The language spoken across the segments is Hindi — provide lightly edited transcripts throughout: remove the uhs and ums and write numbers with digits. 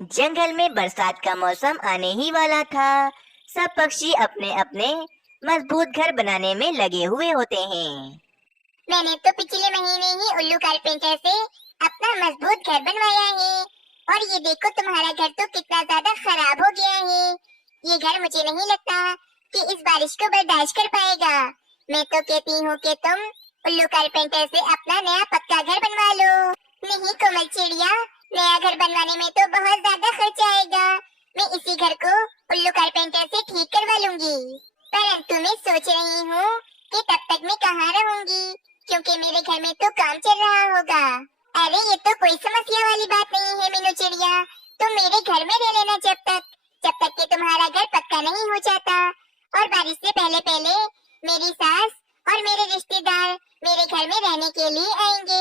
जंगल में बरसात का मौसम आने ही वाला था। सब पक्षी अपने अपने मजबूत घर बनाने में लगे हुए होते हैं। मैंने तो पिछले महीने ही उल्लू कारपेंटर से अपना मजबूत घर बनवाया है और ये देखो तुम्हारा घर तो कितना ज्यादा खराब हो गया है। ये घर मुझे नहीं लगता कि इस बारिश को बर्दाश्त कर पाएगा। मैं तो कहती हूँ कि तुम उल्लू कारपेंटर से अपना नया पक्का घर बनवा लो। नहीं कोमल चिड़िया, नया घर बनवाने में तो बहुत ज्यादा खर्चा आएगा। मैं इसी घर को उल्लू कारपेंटर से ठीक करवा लूंगी, परंतु मैं सोच रही हूँ कि तब तक मैं कहाँ रहूंगी, क्योंकि मेरे घर में तो काम चल रहा होगा। अरे ये तो कोई समस्या वाली बात नहीं है मीनू चिड़िया, तुम मेरे घर में रह लेना जब तक कि तुम्हारा घर पक्का नहीं हो जाता। और बारिश से पहले पहले मेरी सास और मेरे रिश्तेदार मेरे घर में रहने के लिए आएंगे,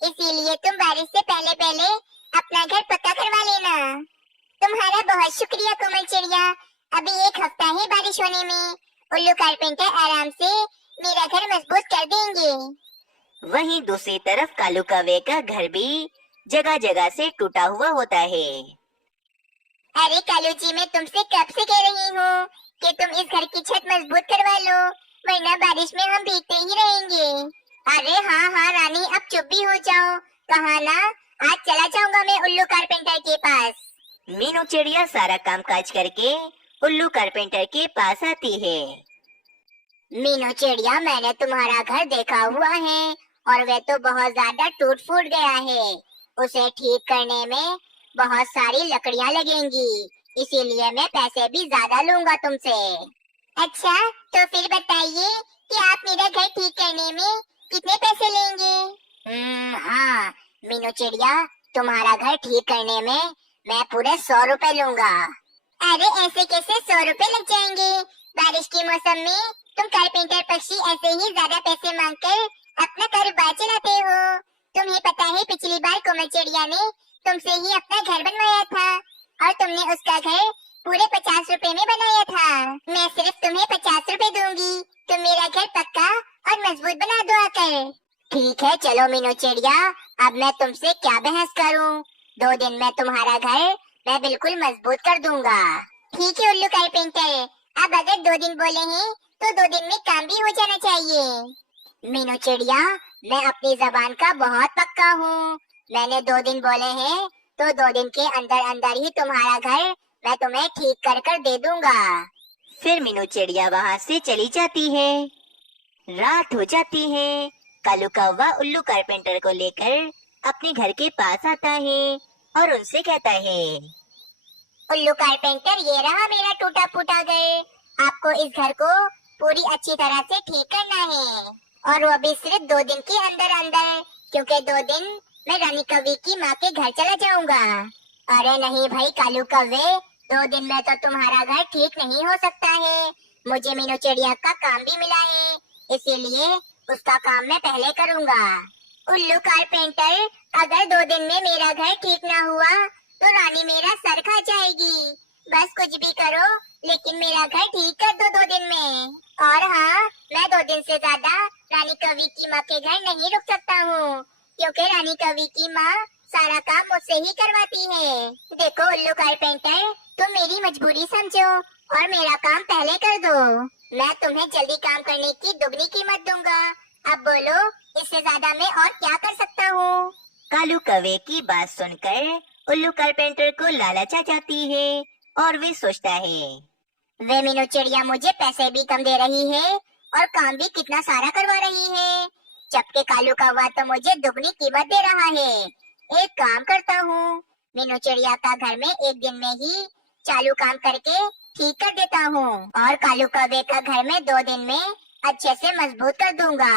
इसीलिए तुम बारिश से पहले पहले अपना घर पक्का करवा लेना। तुम्हारा बहुत शुक्रिया कोमल चिड़िया। अभी एक हफ्ता है बारिश होने में, उल्लू कारपेंटर आराम से मेरा घर मजबूत कर देंगे। वहीं दूसरी तरफ कालू कौवे का घर भी जगह जगह से टूटा हुआ होता है। अरे कालू जी, मैं तुमसे कब से कह रही हूँ कि तुम इस घर की छत मजबूत करवा लो, वरना बारिश में हम भीगते ही रहेंगे। अरे हाँ हाँ रानी, अब चुप भी हो जाओ। कहा ना, आज चला जाऊंगा मैं उल्लू कारपेंटर के पास। मीनू चिड़िया सारा काम काज करके उल्लू कारपेंटर के पास आती है। मीनू चिड़िया, मैंने तुम्हारा घर देखा हुआ है और वह तो बहुत ज्यादा टूट फूट गया है। उसे ठीक करने में बहुत सारी लकड़ियाँ लगेंगी, इसीलिए मैं पैसे भी ज्यादा लूंगा तुमसे। अच्छा, तो फिर बताइए कि आप मेरा घर ठीक करने में कितने पैसे लेंगे? हाँ मीनू चिड़िया, तुम्हारा घर ठीक करने में मैं पूरे 100 रुपए लूंगा। अरे ऐसे कैसे 100 रुपए लग जाएंगे? बारिश के मौसम में तुम कारपेंटर पक्षी ऐसे ही ज्यादा पैसे मांगकर अपना कारोबार चलाते हो। तुम्हें पता है पिछली बार कोमल चिड़िया ने तुमसे ही अपना घर बनवाया था और तुमने उसका घर पूरे 50 रुपए में बनाया था। मैं सिर्फ तुम्हें 50 रुपए दूंगी, तुम मेरा घर पक्का और मजबूत बना दो आकर। ठीक है चलो मीनू चिड़िया, अब मैं तुमसे क्या बहस करूं। 2 दिन में तुम्हारा घर मैं बिल्कुल मजबूत कर दूंगा। ठीक है उल्लू कारपेंटर, अब अगर 2 दिन बोले हैं तो 2 दिन में काम भी हो जाना चाहिए। मीनू चिड़िया, मैं अपनी जबान का बहुत पक्का हूँ। मैंने 2 दिन बोले हैं तो 2 दिन के अंदर अंदर ही तुम्हारा घर मैं तुम्हें ठीक कर कर दे दूंगा। फिर मीनू चिड़िया वहाँ से चली जाती है। रात हो जाती है। कालू कौवा उल्लू कारपेंटर को लेकर अपने घर के पास आता है और उनसे कहता है, उल्लू कारपेंटर, ये रहा मेरा टूटा फूटा घर। आपको इस घर को पूरी अच्छी तरह से ठीक करना है, और वो भी सिर्फ 2 दिन के अंदर अंदर, क्योंकि 2 दिन मैं रानी कौवे की माँ के घर चला जाऊंगा। अरे नहीं भाई कालू कौवे, 2 दिन में तो तुम्हारा घर ठीक नहीं हो सकता है। मुझे मीनू चिड़िया का काम भी मिला है, इसीलिए उसका काम मैं पहले करूंगा। उल्लू कारपेंटर, अगर 2 दिन में मेरा घर ठीक ना हुआ तो रानी मेरा सर खा जाएगी। बस कुछ भी करो, लेकिन मेरा घर ठीक कर दो 2 दिन में। और हाँ, मैं 2 दिन से ज्यादा रानी कौवे की माँ के घर नहीं रुक सकता हूँ, क्योंकि रानी कौवे की माँ सारा काम मुझसे ही करवाती है। देखो उल्लू कारपेंटर, तुम मेरी मजबूरी समझो और मेरा काम पहले कर दो। मैं तुम्हें जल्दी काम करने की दुगनी कीमत दूंगा। अब बोलो, इससे ज्यादा मैं और क्या कर सकता हूँ? कालू कौवे की बात सुनकर उल्लू कारपेंटर को लालच आ जाती है और वे सोचता है, वे मीनू चिड़िया मुझे पैसे भी कम दे रही है और काम भी कितना सारा करवा रही है, जबकि कालू कौवा तो मुझे दुगनी कीमत दे रहा है। एक काम करता हूँ, मीनू चिड़िया का घर में 1 दिन में ही चालू काम करके ठीक कर देता हूँ और कालू कौवे का घर में 2 दिन में अच्छे से मजबूत कर दूंगा।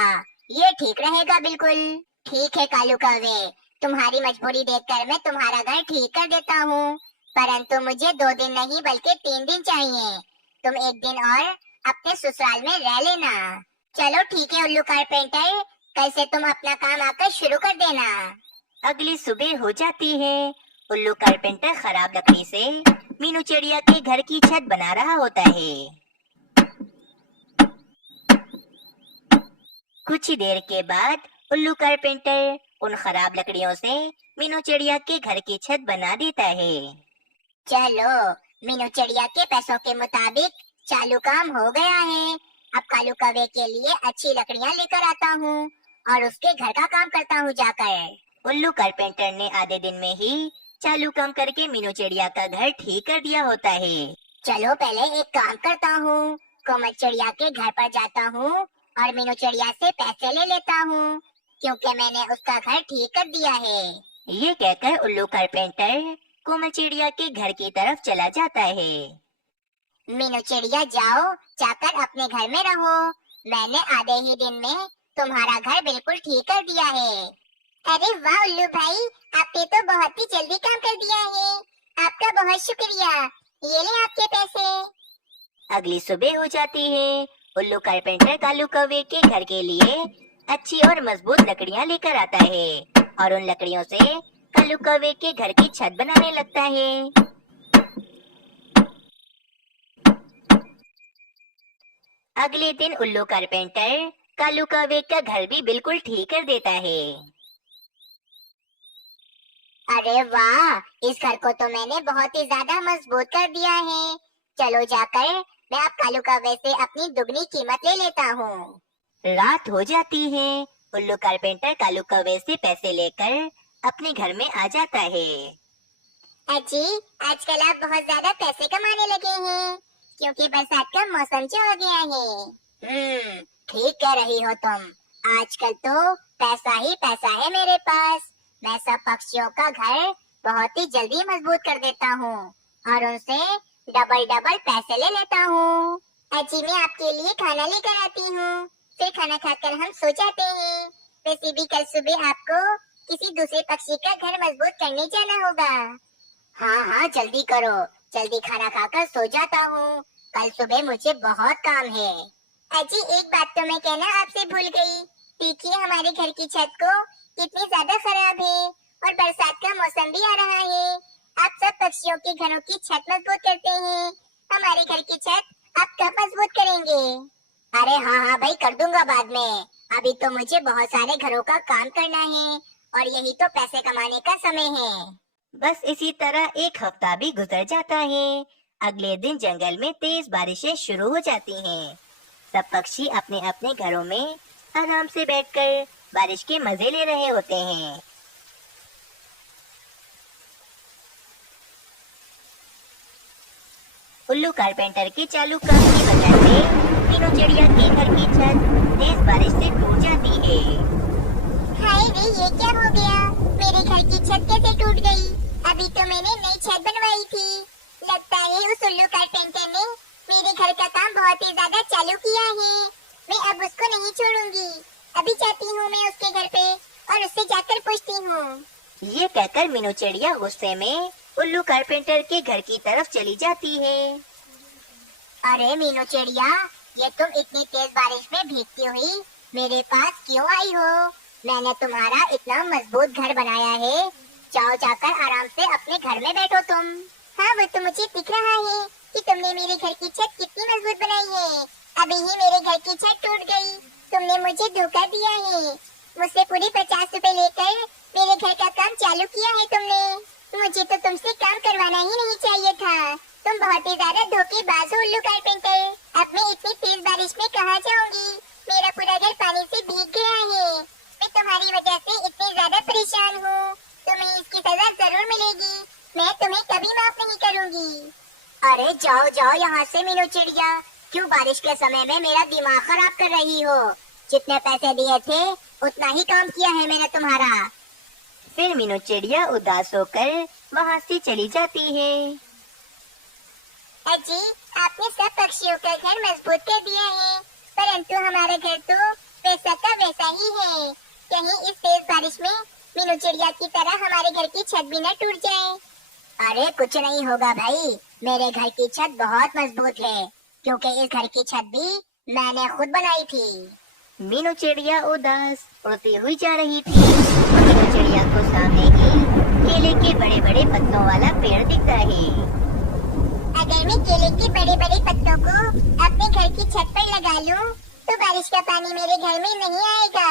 ये ठीक रहेगा बिल्कुल। ठीक है कालू कौवे, तुम्हारी मजबूरी देखकर मैं तुम्हारा घर ठीक कर देता हूँ, परंतु मुझे 2 दिन नहीं बल्कि 3 दिन चाहिए। तुम 1 दिन और अपने ससुराल में रह लेना। चलो ठीक है उल्लू कारपेंटर, कल से तुम अपना काम आकर शुरू कर देना। अगली सुबह हो जाती है। उल्लू कारपेंटर खराब लकड़ी से मीनू चिड़िया के घर की छत बना रहा होता है। कुछ ही देर के बाद उल्लू कारपेंटर उन खराब लकड़ियों से मीनू चिड़िया के घर की छत बना देता है। चलो, मीनू चिड़िया के पैसों के मुताबिक चालू काम हो गया है। अब कालू कौवे के लिए अच्छी लकड़ियाँ लेकर आता हूँ और उसके घर का काम करता हूँ जाकर। उल्लू कारपेंटर ने आधे दिन में ही चालू काम करके मीनू चिड़िया का घर ठीक कर दिया होता है। चलो पहले एक काम करता हूँ, कोमल चिड़िया के घर पर जाता हूँ और मीनू चिड़िया से पैसे ले लेता हूँ, क्योंकि मैंने उसका घर ठीक कर दिया है। ये कहकर उल्लू कारपेंटर कोमल चिड़िया के घर की तरफ चला जाता है। मीनू चिड़िया जाओ, जाकर अपने घर में रहो। मैंने आधे ही दिन में तुम्हारा घर बिल्कुल ठीक कर दिया है। अरे वाह उल्लू भाई, आपने तो बहुत ही जल्दी काम कर दिया है। आपका बहुत शुक्रिया। ये ले आपके पैसे। अगली सुबह हो जाती है। उल्लू कारपेंटर कालू कौवे के घर के लिए अच्छी और मजबूत लकड़ियां लेकर आता है और उन लकड़ियों से कालू कौवे के घर की छत बनाने लगता है। अगले दिन उल्लू कारपेंटर कालू कौवे का घर भी बिल्कुल ठीक कर देता है। अरे वाह, इस घर को तो मैंने बहुत ही ज्यादा मजबूत कर दिया है। चलो जाकर मैं अब कालू कौवे से अपनी दुगनी कीमत ले लेता हूँ। रात हो जाती है। उल्लू कारपेंटर कालू कौवे से पैसे लेकर अपने घर में आ जाता है। अजी, आजकल आप बहुत ज्यादा पैसे कमाने लगे हैं, क्योंकि बरसात का मौसम जो हो गया है। ठीक कह रही हो तुम। आजकल तो पैसा ही पैसा है मेरे पास। मैं सब पक्षियों का घर बहुत ही जल्दी मजबूत कर देता हूँ और उनसे डबल डबल पैसे ले लेता हूँ। अजी, मैं आपके लिए खाना लेकर आती हूँ, फिर खाना खाकर हम सो जाते हैं। वैसे भी कल सुबह आपको किसी दूसरे पक्षी का घर मजबूत करने जाना होगा। हाँ हाँ, जल्दी करो, जल्दी खाना खाकर सो जाता हूँ। कल सुबह मुझे बहुत काम है। अजी, एक बात तो मैं कहना आपसे भूल गई। देखिए हमारे घर की छत को कितनी ज्यादा खराब है और बरसात का मौसम भी आ रहा है। आप सब पक्षियों के घरों की छत मजबूत करते हैं, हमारे घर की छत आप कब मजबूत करेंगे? अरे हाँ हाँ भाई, कर दूंगा बाद में। अभी तो मुझे बहुत सारे घरों का काम करना है और यही तो पैसे कमाने का समय है। बस इसी तरह एक हफ्ता भी गुजर जाता है। अगले दिन जंगल में तेज बारिशें शुरू हो जाती हैं। सब पक्षी अपने अपने घरों में आराम से बैठकर बारिश के मजे ले रहे होते हैं। उल्लू कारपेंटर के चालू काम की वजह से मीनू चिड़िया के घर की छत तेज बारिश से टूट जाती है। हाय रे, ये क्या हो गया? मेरे घर की छत कैसे टूट गई? अभी तो मैंने नई छत बनवाई थी। लगता है उस उल्लू कारपेंटर ने मेरे घर का काम बहुत ही ज्यादा चालू किया है। मैं अब उसको नहीं छोड़ूंगी। अभी जाती हूँ मैं उसके घर पे और उससे जाकर पूछती हूँ। ये कहकर मीनू चिड़िया गुस्से में उल्लू कारपेंटर के घर की तरफ चली जाती है। अरे मीनू चिड़िया, ये तुम इतनी तेज बारिश में भीगती हुई मेरे पास क्यों आई हो? मैंने तुम्हारा इतना मजबूत घर बनाया है। जाओ, जाकर आराम से अपने घर में बैठो तुम। हाँ, वो तो मुझे दिख रहा है कि तुमने मेरे घर की छत कितनी मजबूत बनाई है। अभी ही मेरे घर की छत टूट गई। तुमने मुझे धोखा दिया है। मुझसे पूरे 50 रुपए लेकर मेरे घर का काम चालू किया है तुमने। मुझे तो तुमसे काम करवाना ही नहीं चाहिए था। तुम बहुत ही ज्यादा धोखेबाज हो उल्लू कारपेंटर। अब मैं इतनी तेज बारिश में कहाँ जाऊंगी? मेरा पूरा घर पानी से भीग गया है। मैं तुम्हारी वजह से इतनी ज्यादा परेशान हूँ। तुम्हें इसकी सजा जरूर मिलेगी। मैं तुम्हें कभी माफ नहीं करूँगी। अरे जाओ जाओ यहाँ से मीनू चिड़िया। क्यों बारिश के समय में मेरा दिमाग खराब कर रही हो? जितने पैसे दिए थे उतना ही काम किया है मैंने तुम्हारा। फिर मीनू चिड़िया उदास होकर वहाँ से चली जाती है। अजी, आपने सब पक्षियों का घर मजबूत कर दिया है, परंतु हमारा घर तो वैसा का वैसा ही है। कहीं इस तेज बारिश में मीनू चिड़िया की तरह हमारे घर की छत भी न टूट जाए। अरे कुछ नहीं होगा भाई, मेरे घर की छत बहुत मजबूत है, क्योंकि इस घर की छत भी मैंने खुद बनाई थी। मीनू चिड़िया उदास उड़ती हुई जा रही थी। मीनू चिड़िया को सामने ही केले के बड़े बड़े पत्तों वाला पेड़ दिखता है। अगर मैं केले के बड़े बड़े पत्तों को अपने घर की छत पर लगा लूं, तो बारिश का पानी मेरे घर में नहीं आएगा।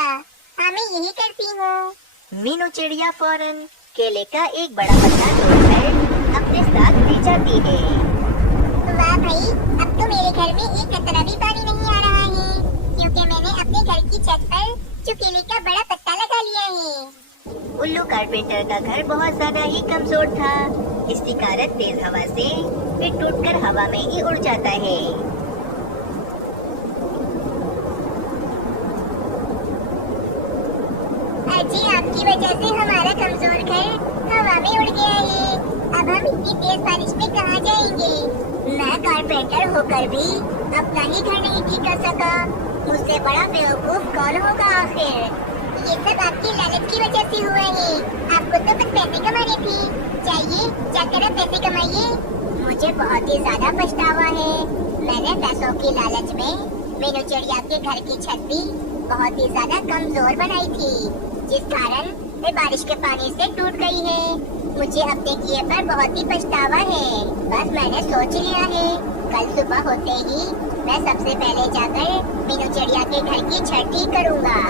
हाँ, मैं यही करती हूँ। मीनू चिड़िया फौरन केले का एक बड़ा पत्ता तोड़कर अपने साथ ले केले का बड़ा पत्ता लगा लिया है। उल्लू कारपेंटर का घर बहुत ज्यादा ही कमजोर था। इसके कारण तेज हवा से वे टूटकर हवा में ही उड़ जाता है। अजी, आपकी वजह से हमारा कमजोर घर हवा में उड़ गया है। अब हम इतनी तेज बारिश में कहाँ जाएंगे? मैं कारपेंटर होकर भी अपना ही घर नहीं ठीक कर सका। मुझसे बड़ा बेवकूफ कौन होगा आखिर? ये सब आपकी लालच की वजह से हुआ है। आपको तो बस पैसे कमाने थे। जाइए, जाकर आप पैसे कमाइए। मुझे बहुत ही ज्यादा पछतावा है। मैंने पैसों की लालच में मीनू चिड़िया के घर की छत भी बहुत ही ज्यादा कमजोर बनाई थी, जिस कारण वे बारिश के पानी से टूट गई है। मुझे अपने किए पर बहुत ही पछतावा है। बस मैंने सोच लिया है, कल सुबह होते ही मैं सबसे पहले जाकर मीनू चिड़िया के घर की छत ठीक करूँगा।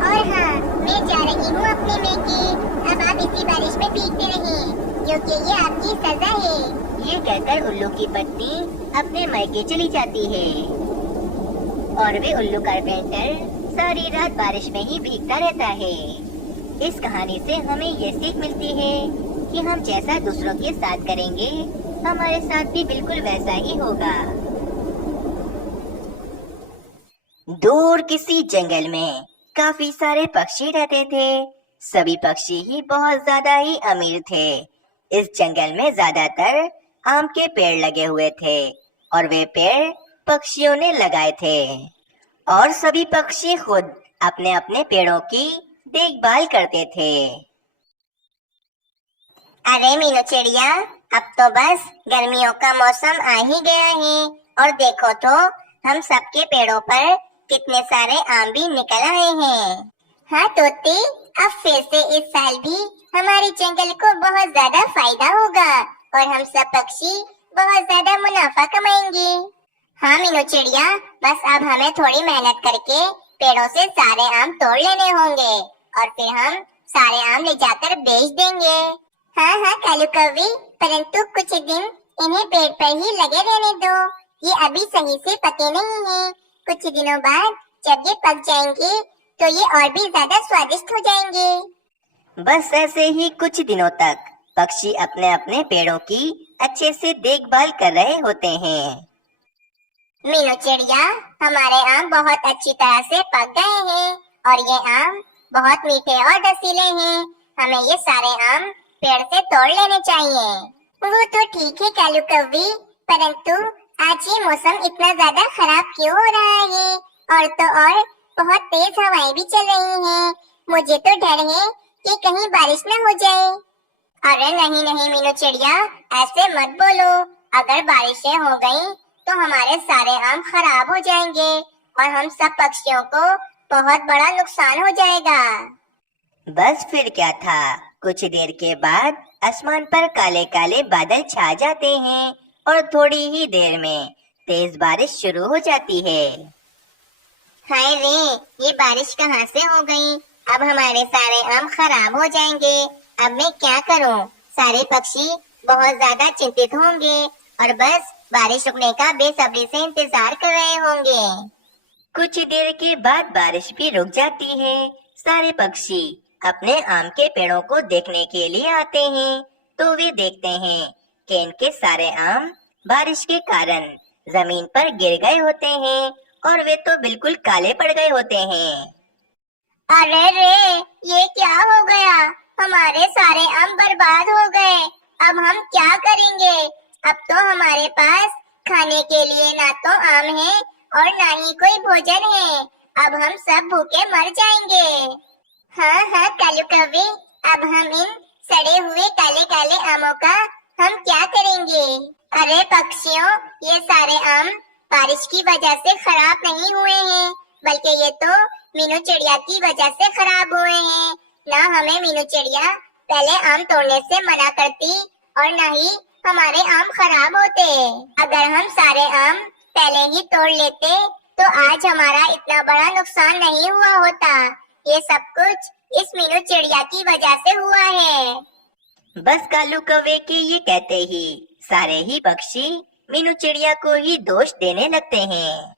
और हाँ, मैं जा रही हूँ अपने मेके। अब आप इसी बारिश में भीगते रहें, क्योंकि ये आपकी सजा है। ये कहकर उल्लू की पत्नी अपने मायके चली जाती है और वे उल्लू कारपेंटर सारी रात बारिश में ही भीगता रहता है। इस कहानी से हमें ये सीख मिलती है कि हम जैसा दूसरों के साथ करेंगे, हमारे साथ भी बिल्कुल वैसा ही होगा। दूर किसी जंगल में काफी सारे पक्षी रहते थे। सभी पक्षी ही बहुत ज्यादा ही अमीर थे। इस जंगल में ज्यादातर आम के पेड़ लगे हुए थे और वे पेड़ पक्षियों ने लगाए थे और सभी पक्षी खुद अपने अपने पेड़ों की देखभाल करते थे। अरे मीनू चिड़िया, अब तो बस गर्मियों का मौसम आ ही गया है और देखो तो हम सबके पेड़ों पर कितने सारे आम भी निकल आए हैं। हाँ तोते, अब फिर से इस साल भी हमारे जंगल को बहुत ज्यादा फायदा होगा और हम सब पक्षी बहुत ज्यादा मुनाफा कमाएंगे। हाँ मीनू चिड़िया, बस अब हमें थोड़ी मेहनत करके पेड़ों से सारे आम तोड़ लेने होंगे और फिर हम सारे आम ले जाकर बेच देंगे। हाँ हाँ कालू कौवे, परंतु कुछ दिन इन्हें पेड़ पर ही लगे रहने दो। ये अभी सही से पके नहीं हैं। कुछ दिनों बाद जब ये पक जाएंगे तो ये और भी ज्यादा स्वादिष्ट हो जाएंगे। बस ऐसे ही कुछ दिनों तक पक्षी अपने अपने पेड़ों की अच्छे से देखभाल कर रहे होते हैं। मीनू चिड़िया, हमारे आम बहुत अच्छी तरह से पक गए हैं और ये आम बहुत मीठे और रसीले हैं। हमें ये सारे आम पेड़ से तोड़ लेने चाहिए। वो तो ठीक है कालू कौवे, परंतु आज ये मौसम इतना ज्यादा खराब क्यों हो रहा है? और तो और बहुत तेज हवाएं भी चल रही हैं। मुझे तो डर है कि कहीं बारिश न हो जाए। अरे नहीं नहीं मीनू चिड़िया, ऐसे मत बोलो। अगर बारिशें हो गई तो हमारे सारे आम खराब हो जाएंगे और हम सब पक्षियों को बहुत बड़ा नुकसान हो जाएगा। बस फिर क्या था, कुछ देर के बाद आसमान पर काले काले बादल छा जाते हैं और थोड़ी ही देर में तेज बारिश शुरू हो जाती है। हाय रे, ये बारिश कहाँ से हो गई? अब हमारे सारे आम खराब हो जाएंगे। अब मैं क्या करूँ? सारे पक्षी बहुत ज्यादा चिंतित होंगे और बस बारिश रुकने का बेसब्री से इंतजार कर रहे होंगे। कुछ देर के बाद बारिश भी रुक जाती है। सारे पक्षी अपने आम के पेड़ों को देखने के लिए आते हैं तो वे देखते हैं कि इनके सारे आम बारिश के कारण जमीन पर गिर गए होते हैं और वे तो बिल्कुल काले पड़ गए होते हैं। अरे रे, ये क्या हो गया? हमारे सारे आम बर्बाद हो गए। अब हम क्या करेंगे? अब तो हमारे पास खाने के लिए ना तो आम है और ना ही कोई भोजन है। अब हम सब भूखे मर जाएंगे। हाँ हाँ कालू कौवे, अब हम इन सड़े हुए काले काले आमों का हम क्या करेंगे? अरे पक्षियों, ये सारे आम बारिश की वजह से खराब नहीं हुए हैं, बल्कि ये तो मीनू चिड़िया की वजह से खराब हुए हैं। ना हमें मीनू चिड़िया पहले आम तोड़ने से मना करती और ना ही हमारे आम खराब होते। अगर हम सारे आम पहले ही तोड़ लेते तो आज हमारा इतना बड़ा नुकसान नहीं हुआ होता। ये सब कुछ इस मीनू चिड़िया की वजह से हुआ है। बस कालू कौवे के ये कहते ही सारे ही पक्षी मीनू चिड़िया को ही दोष देने लगते हैं।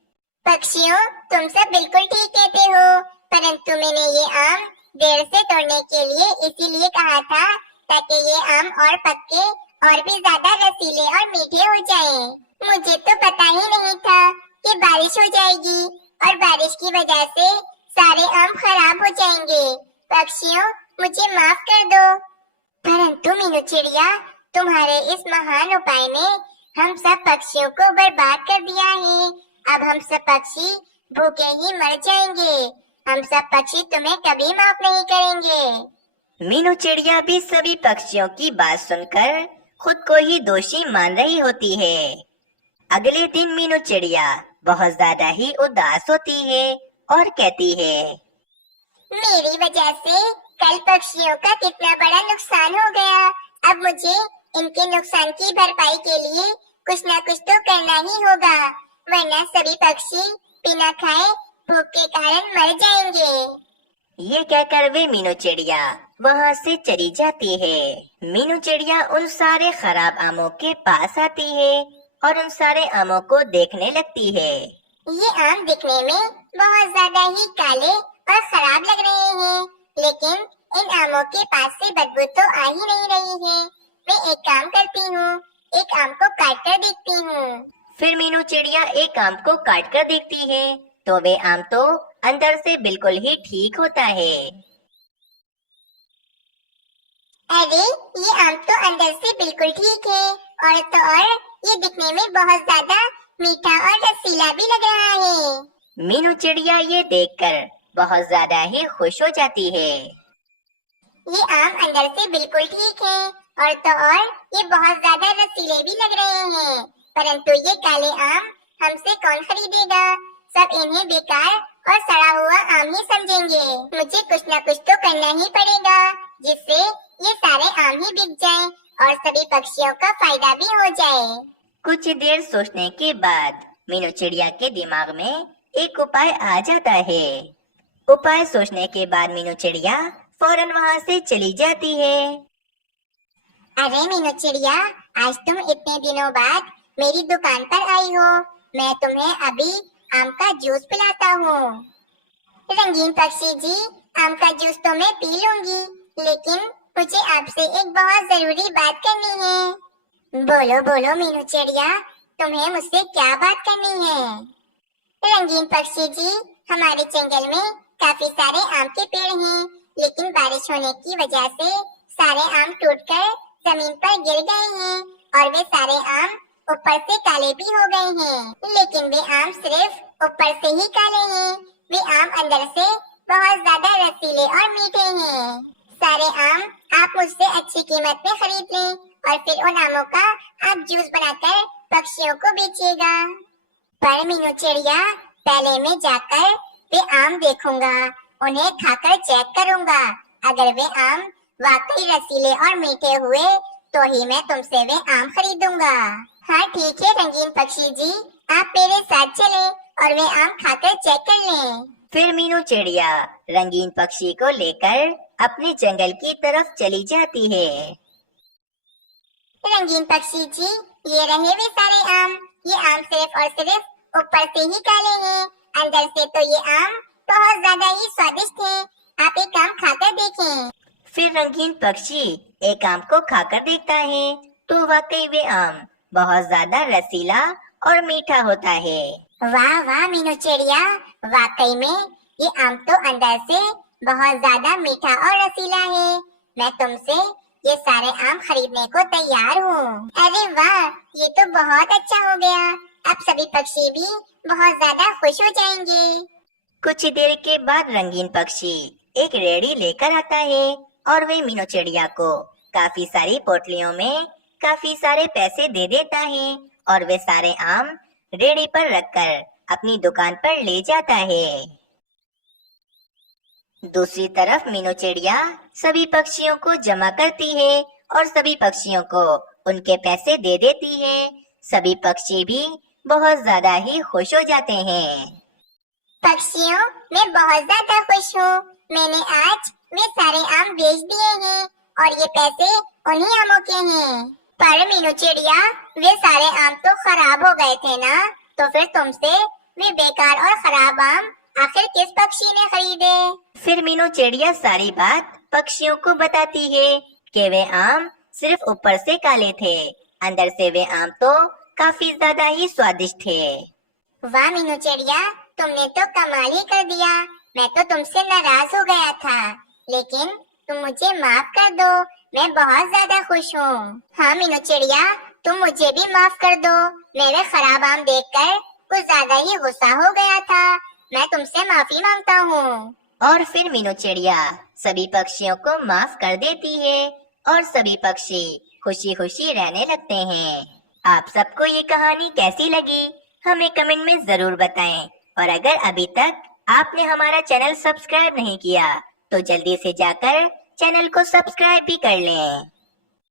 पक्षियों, तुम सब बिल्कुल ठीक कहते हो, परंतु मैंने ये आम देर से तोड़ने के लिए इसीलिए कहा था ताकि ये आम और पक्के और भी ज्यादा रसीले और मीठे हो जाएं। मुझे तो पता ही नहीं था कि बारिश हो जाएगी और बारिश की वजह से सारे आम खराब हो जाएंगे। पक्षियों, मुझे माफ कर दो। परंतु मीनू चिड़िया, तुम्हारे इस महान उपाय ने हम सब पक्षियों को बर्बाद कर दिया है। अब हम सब पक्षी भूखे ही मर जाएंगे। हम सब पक्षी तुम्हें कभी माफ नहीं करेंगे। मीनू चिड़िया भी सभी पक्षियों की बात सुनकर खुद को ही दोषी मान रही होती है। अगले दिन मीनू चिड़िया बहुत ज्यादा ही उदास होती है और कहती है, मेरी वजह से कल पक्षियों का कितना बड़ा नुकसान हो गया। अब मुझे इनके नुकसान की भरपाई के लिए कुछ ना कुछ तो करना ही होगा, वरना सभी पक्षी बिना खाए भूख के कारण मर जाएंगे। ये कहकर वे मीनू चिड़िया वहाँ से चली जाती है। मीनू चिड़िया उन सारे खराब आमों के पास आती है और उन सारे आमों को देखने लगती है। ये आम दिखने में बहुत ज्यादा ही काले और खराब लग रहे हैं, लेकिन इन आमों के पास से बदबू तो आ ही नहीं रही है। मैं एक काम करती हूँ, एक आम को काट कर देखती हूँ। फिर मीनू चिड़िया एक आम को काट कर देखती है तो वे आम तो अंदर से बिल्कुल ही ठीक होता है। अरे, ये आम तो अंदर से बिल्कुल ठीक है और तो और ये दिखने में बहुत ज्यादा मीठा और रसीला भी लग रहा है। मीनू चिड़िया ये देखकर बहुत ज्यादा ही खुश हो जाती है। ये आम अंदर से बिल्कुल ठीक है और तो और ये बहुत ज्यादा रसीले भी लग रहे हैं, परंतु ये काले आम हमसे कौन खरीदेगा? सब इन्हें बेकार और सड़ा हुआ आम ही समझेंगे। मुझे कुछ ना कुछ तो करना ही पड़ेगा जिससे ये सारे आम ही बिक जाएं और सभी पक्षियों का फायदा भी हो जाए। कुछ देर सोचने के बाद मीनू चिड़िया के दिमाग में एक उपाय आ जाता है। उपाय सोचने के बाद मीनू चिड़िया फौरन वहाँ से चली जाती है। अरे मीनू चिड़िया, आज तुम इतने दिनों बाद मेरी दुकान पर आई हो। मैं तुम्हें अभी आम का जूस पिलाता हूँ। रंगीन पक्षी जी, आम का जूस तो मैं पी लूंगी, लेकिन मुझे आपसे एक बहुत जरूरी बात करनी है। बोलो बोलो मीनू चिड़िया, तुम्हें मुझसे क्या बात करनी है? रंगीन पक्षी जी, हमारे जंगल में काफी सारे आम के पेड़ हैं, लेकिन बारिश होने की वजह से सारे आम टूटकर जमीन पर गिर गए हैं और वे सारे आम ऊपर से काले भी हो गए हैं। लेकिन वे आम सिर्फ ऊपर से ही काले हैं, वे आम अंदर से बहुत ज्यादा रसीले और मीठे हैं। सारे आम आप मुझसे अच्छी कीमत में खरीद लें और फिर उन आमों का आप जूस बनाकर पक्षियों को बेचिएगा। पर मीनू चिड़िया, पहले मैं जाकर वे आम देखूंगा, उन्हें खाकर चेक करूंगा। अगर वे आम वाकई रसीले और मीठे हुए तो ही मैं तुमसे वे आम खरीदूंगा। हाँ ठीक है रंगीन पक्षी जी, आप मेरे साथ चलें और वे आम खाकर चेक कर लें। फिर मीनू चिड़िया रंगीन पक्षी को लेकर अपने जंगल की तरफ चली जाती है। रंगीन पक्षी जी, ये रहे वे सारे आम। ये आम सिर्फ और सिर्फ ऊपर से ही काले हैं, अंदर से तो ये आम बहुत ज्यादा ही स्वादिष्ट हैं। आप एक आम खाकर देखें। फिर रंगीन पक्षी एक आम को खाकर देखता है तो वाकई वे आम बहुत ज्यादा रसीला और मीठा होता है। वाह वाह मीनू चिड़िया, वाकई में ये आम तो अंदर से बहुत ज्यादा मीठा और रसीला है। मैं तुमसे ये सारे आम खरीदने को तैयार हूँ। अरे वाह, ये तो बहुत अच्छा हो गया। अब सभी पक्षी भी बहुत ज्यादा खुश हो जाएंगे। कुछ देर के बाद रंगीन पक्षी एक रेड़ी लेकर आता है और वे मीनू चिड़िया को काफी सारी पोटलियों में काफी सारे पैसे दे देता है और वे सारे आम रेड़ी पर रखकर अपनी दुकान पर ले जाता है। दूसरी तरफ मीनू चिड़िया सभी पक्षियों को जमा करती है और सभी पक्षियों को उनके पैसे दे देती है। सभी पक्षी भी बहुत ज्यादा ही खुश हो जाते हैं। पक्षियों, मैं बहुत ज्यादा खुश हूँ। मैंने आज वे सारे आम बेच दिए हैं और ये पैसे उन्हीं आमों के हैं। पर मीनू चिड़िया, वे सारे आम तो खराब हो गए थे ना, तो फिर तुमसे वे बेकार और खराब आम आखिर किस पक्षी ने खरीदे? फिर मीनू चिड़िया सारी बात पक्षियों को बताती है कि वे आम सिर्फ ऊपर से काले थे, अंदर से वे आम तो काफी ज्यादा ही स्वादिष्ट थे। वाह मीनू चिड़िया, तुमने तो कमाल ही कर दिया। मैं तो तुमसे नाराज हो गया था, लेकिन तुम मुझे माफ कर दो। मैं बहुत ज्यादा खुश हूँ। हाँ मीनू चिड़िया, तुम मुझे भी माफ कर दो। मैं वे खराब आम देखकर कुछ ज्यादा ही गुस्सा हो गया था। मैं तुमसे माफी मांगता हूँ। और फिर मीनू चिड़िया सभी पक्षियों को माफ कर देती है और सभी पक्षी खुशी खुशी रहने लगते हैं। आप सबको ये कहानी कैसी लगी हमें कमेंट में जरूर बताएं। और अगर अभी तक आपने हमारा चैनल सब्सक्राइब नहीं किया तो जल्दी से जाकर चैनल को सब्सक्राइब भी कर लें।